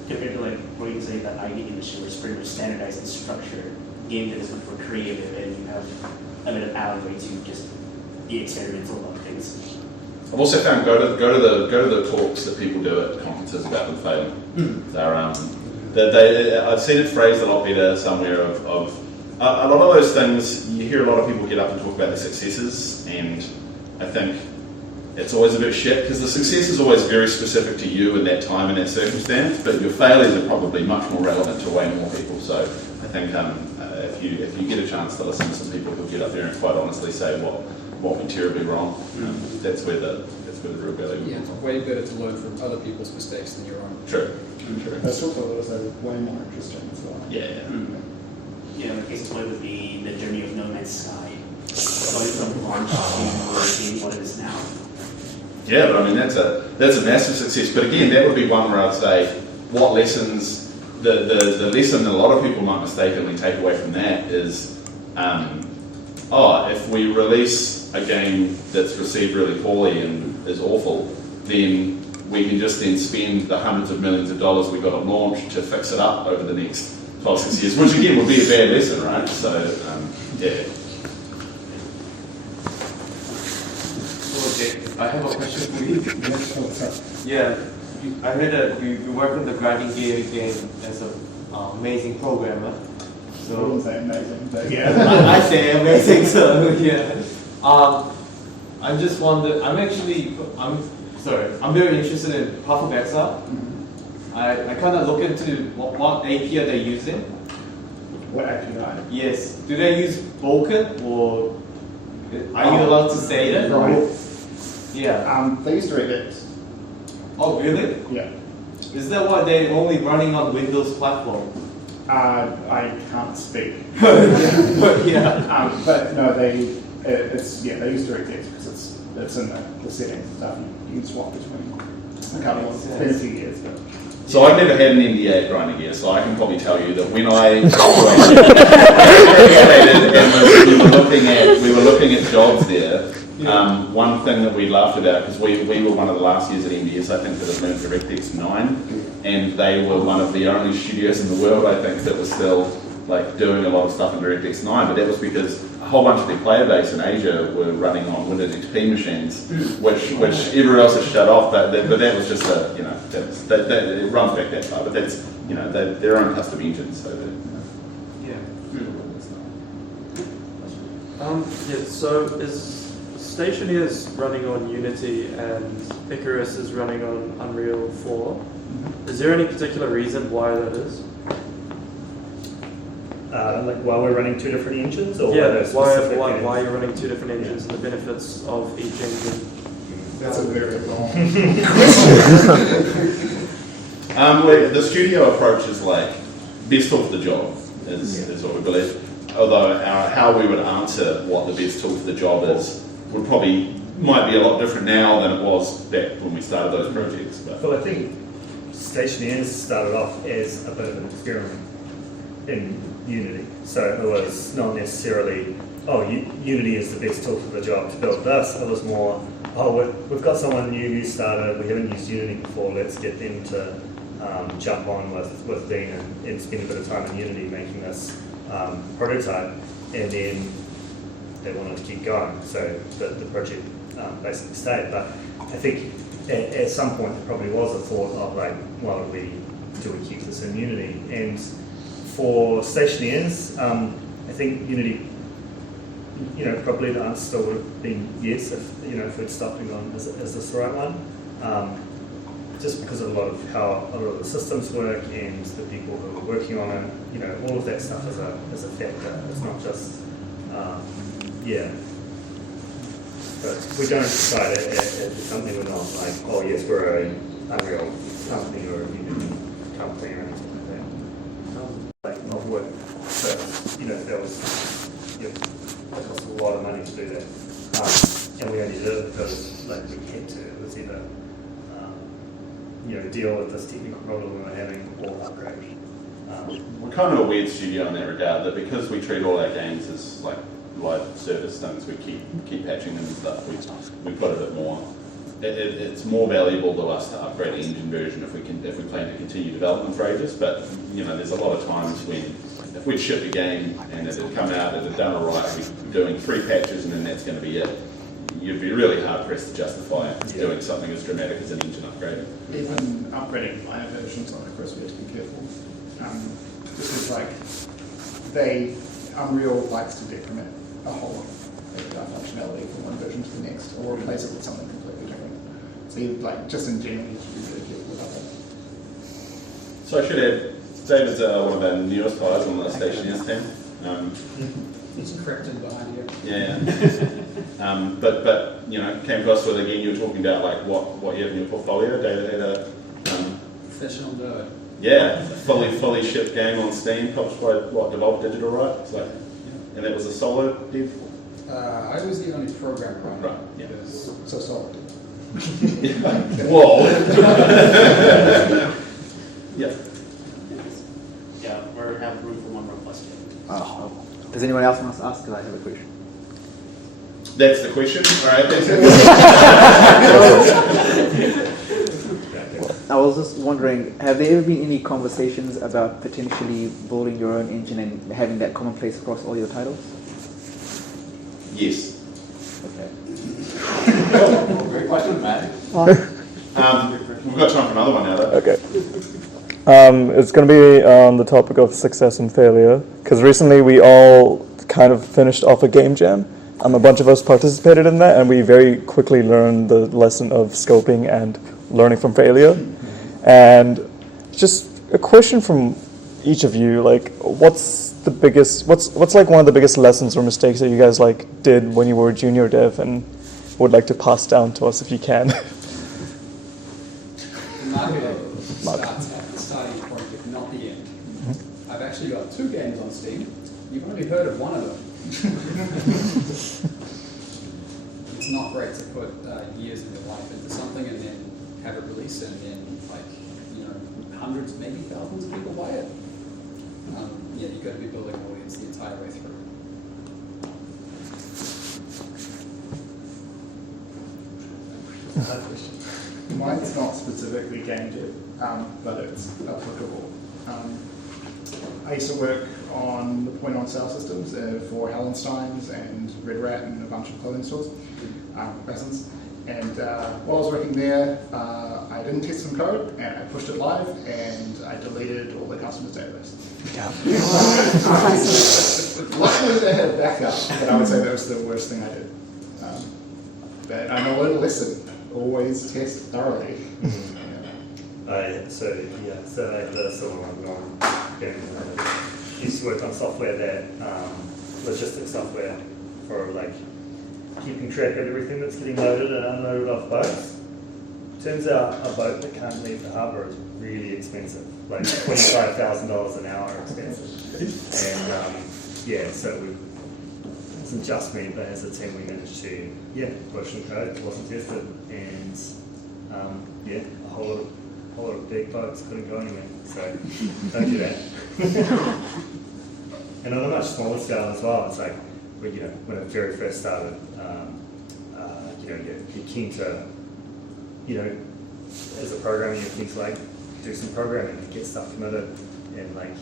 Compared to like where you can say that IT industry where it's pretty much standardized and structured. Game dev is much more creative and you have a bit of alleyway to just be experimental about things. I've also found go to the talks that people do at conferences about them failing. I've seen it phrased a lot better somewhere of a lot of those things. You hear a lot of people get up and talk about their successes, and I think it's always a bit shit because the success is always very specific to you in that time and that circumstance, but your failures are probably much more relevant to way more people. So I think if you get a chance to listen to some people who get up there and quite honestly say what went terribly wrong, that's where the real value. Yeah, it's way better to learn from other people's mistakes than your own. True. That's also way more interesting as well. Yeah. Yeah, the case study would be the journey of No Man's Sky. Going from launch to being what it is now. Yeah, but I mean that's a massive success. But again, that would be one where I'd say what lessons the lesson that a lot of people might mistakenly take away from that is if we release a game that's received really poorly and is awful, then we can just then spend the hundreds of millions of dollars we got at launch to fix it up over the next 12, 6 years, which again would be a bad lesson, right? So, yeah. Okay, I have a question for you. Yeah, I heard that you work in the grinding game as an amazing programmer. I wouldn't say amazing, but yeah. I say amazing, so yeah. I'm just wondering, I'm very interested in Rocketwerkz. I kind of look into what API they're using. What API? Yes, do they use Vulkan or are you allowed to say that? Right. Yeah. They use DirectX. Oh, really? Yeah. Is that why they're only running on Windows platform? I can't speak. Yeah. But no, they use DirectX because it's in the settings and stuff. You can swap between a couple of. It's been a few years, but. So I've never had an NDA at grinding gear, so I can probably tell you that when I and we were looking at jobs there. One thing that we laughed about, because we were one of the last years at MBS, I think, that had learned DirectX 9, and they were one of the only studios in the world, I think, that was still like doing a lot of stuff in DirectX 9, but that was because a whole bunch of their player base in Asia were running on Windows XP machines, which everywhere else has shut off. But that was just it runs back that far. But that's their own custom engines, so that. So is Stationeers running on Unity and Icarus is running on Unreal 4? Is there any particular reason why that is? Like while we're running two different engines, or why you're running two different engines and the benefits of each engine? That's a very long The studio approach is like best tool for the job is what we believe. Although how we would answer what the best tool for the job is might be a lot different now than it was back when we started those projects. But. Well, I think Stationeers started off as a bit of an experiment in Unity. So it was not necessarily, Unity is the best tool for the job to build this. It was more, we've got someone new who started, we haven't used Unity before, let's get them to jump on with Dean and spend a bit of time in Unity making this prototype, and then they wanted to keep going. So the project basically stayed. But I think at some point there probably was a thought of like, well, do we keep this in Unity? And for Stationeers, I think Unity, probably the answer still would have been yes if we'd stopped and gone, is this the right one? Just because of a lot of how a lot of the systems work and the people who are working on it, all of that stuff is a factor. It's not just, But we don't decide at the company, we're not like, oh yes, we're an Unreal company or a Unity company or anything like that. like of work. So that was it cost a lot of money to do that, and we only did it because like we had to. It was either deal with this technical problem we were having or upgrade. We're kind of a weird studio in that regard, that because we treat all our games as like live service things, we keep patching them and stuff. We put a bit more. It's more valuable to us to upgrade the engine version if we plan to continue development for ages. But there's a lot of times when if we'd shipped a game and it had come out, it had done all right, we're doing 3 patches and then that's going to be it. You'd be really hard pressed to justify doing something as dramatic as an engine upgrade. Even upgrading minor versions on Icarus, we have to be careful. Just because Unreal likes to decrement a whole lot of functionality from one version to the next, or replace it with something completely different. So just in general, you should be really careful about that. So I should add, David's one of our newest hires on the Stationeers team. It's encrypted behind you. Yeah. But came across with, again, you were talking about like what you have in your portfolio. David had a Professional nerd. yeah, fully shipped game on Steam, published by Devolve Digital, right? So, and that was a solo dev. I was the only programmer on it. Right. Yeah. Because So solid. Whoa. Yeah. Yeah, we're having room for one more question. Oh. Does anyone else want to ask? Because I have a question. That's the question. All right. That's it. I was just wondering, have there ever been any conversations about potentially building your own engine and having that commonplace across all your titles? Yes. Okay. Great question, Matt. We've got time for another one now, though. Okay. It's going to be on the topic of success and failure, because recently we all kind of finished off a game jam. A bunch of us participated in that, and we very quickly learned the lesson of scoping and learning from failure. And just a question from each of you, like, what's like one of the biggest lessons or mistakes that you guys like did when you were a junior dev and would like to pass down to us if you can? Marketing starts at the starting point, if not the end. I've actually got 2 games on Steam. You've only heard of one of them. It's not great to put years of your life into something and then have it release and then hundreds, maybe thousands of people buy it. You've got to be building an audience the entire way through. Mine's not specifically game dev, but it's applicable. I used to work on the point-on-sale systems for Hallenstein's and Red Rat and a bunch of clothing stores, Basins. And while I was working there, I didn't test some code, and I pushed it live, and I deleted all the customers' database. Luckily, they had a backup, but I would say that was the worst thing I did. But I know a lesson: always test thoroughly. So I had the similar one going. I used to work on software that logistics software for like keeping track of everything that's getting loaded and unloaded off boats. Turns out a boat that can't leave the harbour is really expensive, like $25,000 an hour expensive. And so it wasn't just me, but as a team we managed to push some code. It wasn't tested, and a whole lot of big boats couldn't go anywhere. So don't do that. And on a much smaller scale as well, it's like when it very first started, you're keen to, as a programmer, you're keen to like do some programming and get stuff committed and like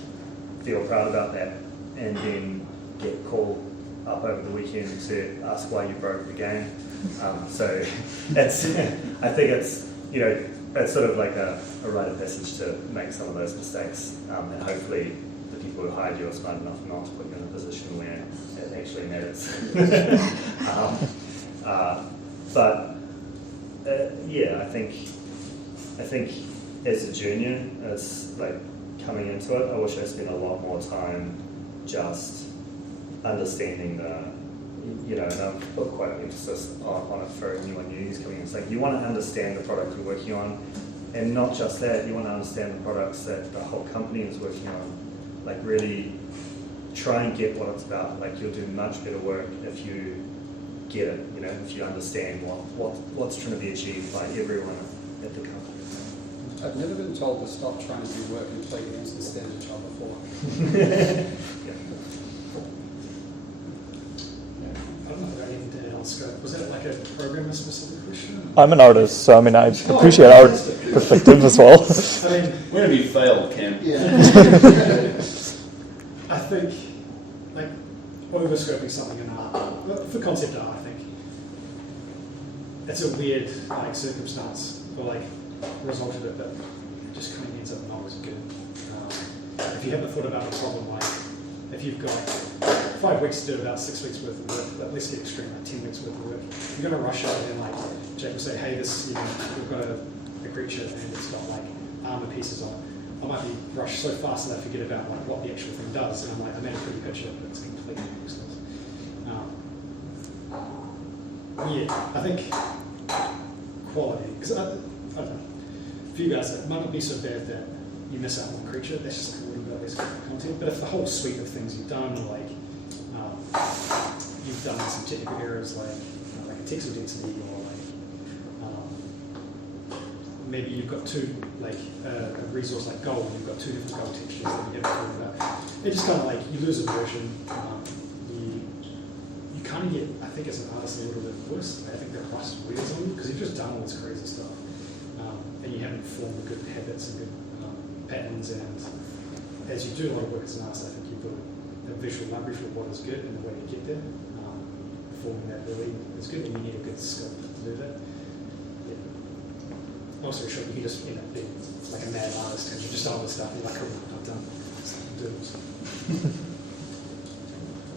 feel proud about that, and then get called up over the weekend to ask why you broke the game. So it's, I think it's, it's sort of like a rite of passage to make some of those mistakes, and hopefully the people who hired you are smart enough not to put you in a position where it actually matters. I think as a junior, it's like coming into it, I wish I spent a lot more time just understanding and I've put quite an emphasis on it for anyone new who's coming in. It's like you want to understand the product you're working on, and not just that, you want to understand the products that the whole company is working on, like really try and get what it's about. Like you'll do much better work if you get it, you know, if you understand what's trying to be achieved by everyone at the company. I've never been told to stop trying to do work and play games instead of a job before. I don't know if I got anything to add on scope. Was that like a programmer-specific question? I'm an artist, so I mean, I appreciate our perspective as well. I mean, Where have you failed, Cam? yeah. I think, like, over-scoping something in art, for concept art, I think, it's a weird, like, circumstance, or, like, result of it, but it just kind of ends up not as good. If you haven't thought about the problem, like, if you've got 5 weeks to do about 6 weeks worth of work, but let's get extreme, like 10 weeks worth of work, you're going to rush out and, like, Jack will say, hey, this, you know, we've got a creature and it's got, like, armor pieces on it. I might be rushed so fast that I forget about, like, what the actual thing does, and I'm like, I made a pretty picture, but it's completely useless. Yeah, I think quality, because I don't know, for you guys, it might not be so bad that you miss out on one creature, that's just like a little bit less content, but if the whole suite of things you've done, or like, you've done some technical errors like, you know, like a texel density, or like, maybe you've got a resource like gold, and you've got 2 different gold textures that you haven't thought about. It just kind of like, you lose immersion, you kind of get, I think as an artist, a little bit worse. I think the price wears on you, because you've just done all this crazy stuff, and you haven't formed good habits and good patterns, and as you do a lot of work as an artist, I think you build a visual library for what is good and the way to get there. Forming that really is good, and you need a good skill to do that. Yeah. Also, sure, you can just end up being like a mad artist because you just all this stuff. You're like, oh, I've done doodles.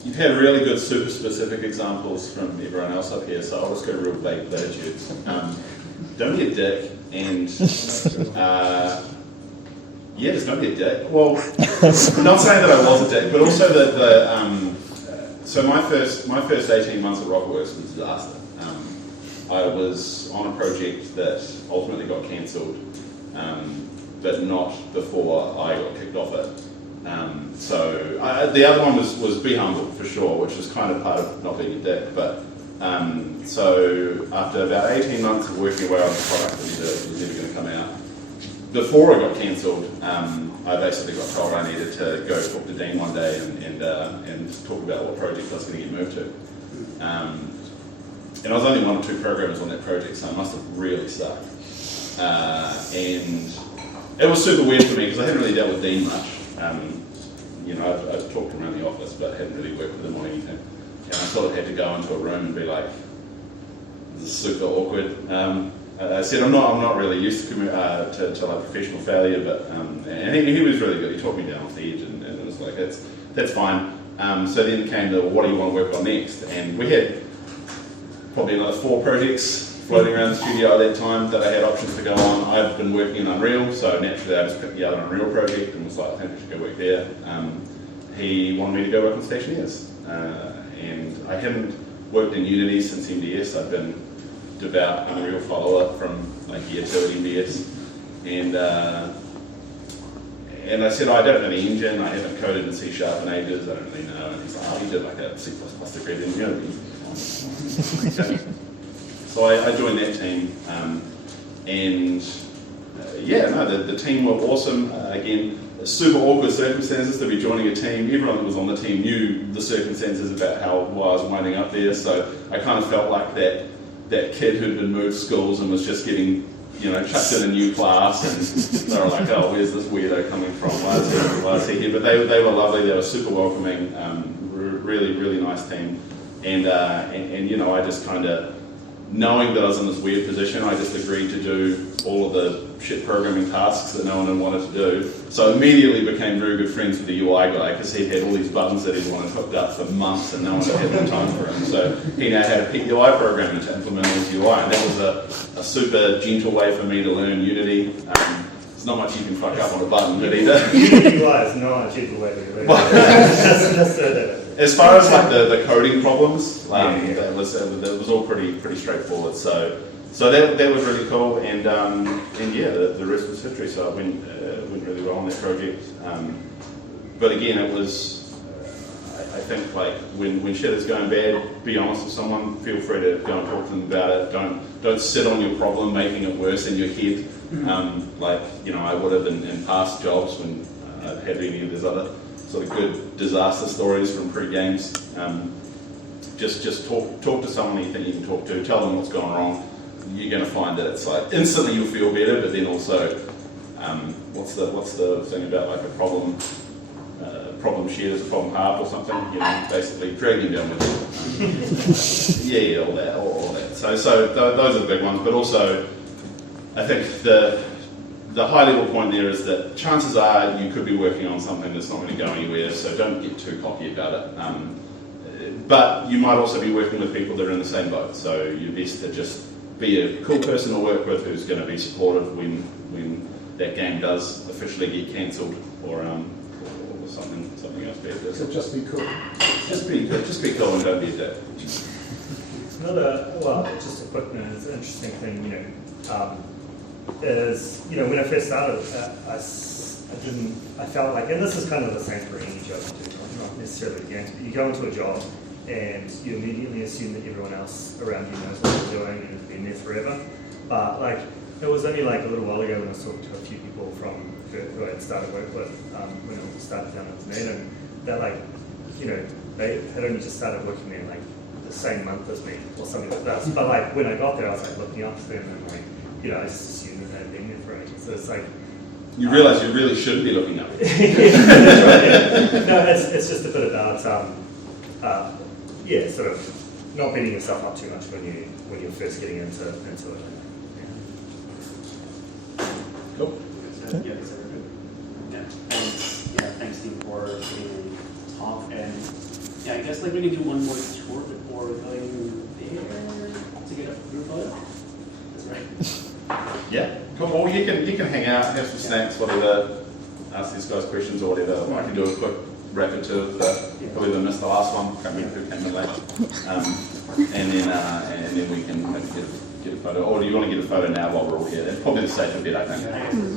You've had really good super specific examples from everyone else up here, so I'll just go real vague platitudes. Don't be a dick, and yeah, just don't be a dick. Well, not saying that I was a dick, but also that so my first 18 months at Rocketwerkz was a disaster. I was on a project that ultimately got cancelled, but not before I got kicked off it. So the other one was be humble for sure, which was kind of part of not being a dick. But so after about 18 months of working away on the product that was never going to come out, before I got cancelled, I basically got told I needed to go talk to Dean one day and talk about what project I was going to get moved to. And I was only 1 or 2 programmers on that project, so it must have really sucked. And it was super weird for me because I hadn't really dealt with Dean much. You know, I've talked around the office, but hadn't really worked with him on anything. And I sort of had to go into a room and be like, this is super awkward. I said, I'm not really used to like professional failure, but and he was really good. He talked me down off the edge, and it was like, that's fine. So then came the, what do you want to work on next? And we had probably another 4 projects floating around the studio at that time that I had options to go on. I've been working in Unreal, so naturally I just picked the other Unreal project and was like, I think I should go work there. He wanted me to go work on Stationeers, and I hadn't worked in Unity since MDS. I've been devout Unreal follower from like year 2 at MDS, and I said, I don't know the engine, I haven't coded in C# in ages, I don't really know. And he's like, oh, you did like a C++ degree in Unity. Okay. So I joined that team, the team were awesome. Again, super awkward circumstances to be joining a team. Everyone that was on the team knew the circumstances about why I was winding up there, so I kind of felt like that kid who'd been moved schools and was just getting, you know, chucked in a new class, and they were like, oh, where's this weirdo coming from? Why is he here? But they were lovely, they were super welcoming, really, really nice team. And you know, I just kind of, knowing that I was in this weird position, I just agreed to do all of the shit programming tasks that no one wanted to do. So I immediately became very good friends with the UI guy, because he'd had all these buttons that he wanted hooked up for months and no one had no time for him. So he now had a UI programmer to implement his UI, and that was a super gentle way for me to learn Unity. There's not much you can fuck up on a button, but he did. Unity UI is not a gentle way to learn. Just so that. As far as like the coding problems, that was all pretty straightforward. So that was really cool, and yeah, the rest was history. So it went really well on that project. but again, it was, I think like when shit is going bad, be honest with someone, feel free to go and talk to them about it. Don't sit on your problem, making it worse in your head. Like, you know, I would have in past jobs when I'd had any of those other sort of good disaster stories from pre-games. Just talk to someone you think you can talk to, tell them what's gone wrong. You're going to find that it's like instantly you'll feel better, but then also, what's the thing about like a problem shared is a problem halved or something? You know, basically dragging down with it. all that. So those are the big ones, but also I think the high level point there is that chances are you could be working on something that's not going to go anywhere, so don't get too cocky about it. But you might also be working with people that are in the same boat, so you're best to just be a cool person to work with who's going to be supportive when that game does officially get cancelled or something else bad. So just be cool. Just be cool and don't be a dick. Just a quick note, it's an interesting thing, you know, is, you know, when I first started, I felt like, and this is kind of the same for any job you do, not necessarily games, but you go into a job and you immediately assume that everyone else around you knows what you're doing and has been there forever. But like, it was only like a little while ago when I was talking to a few people from who I had started work with when I started down in Dunedin, that like, you know, they had only just started working there like the same month as me or something like that. But like when I got there, I was like looking up to them and like, you know, I just assumed that they'd been there for ages. So it's like, you realise you really shouldn't be looking up. No, it's just a bit about sort of not beating yourself up too much when you're first getting into it. Cool. Thanks Steve for giving the talk, and I guess like we can do one more tour before going there to get a group photo. That's right. Yeah. Cool. Well, you can hang out, have some snacks, whatever. Ask these guys questions or whatever. I can do a quick rapid tour of whoever missed the last one. Can't remember who came in late. And then we can maybe get a photo. Or do you want to get a photo now while we're all here? It's probably the safer bet, I think. I guess it's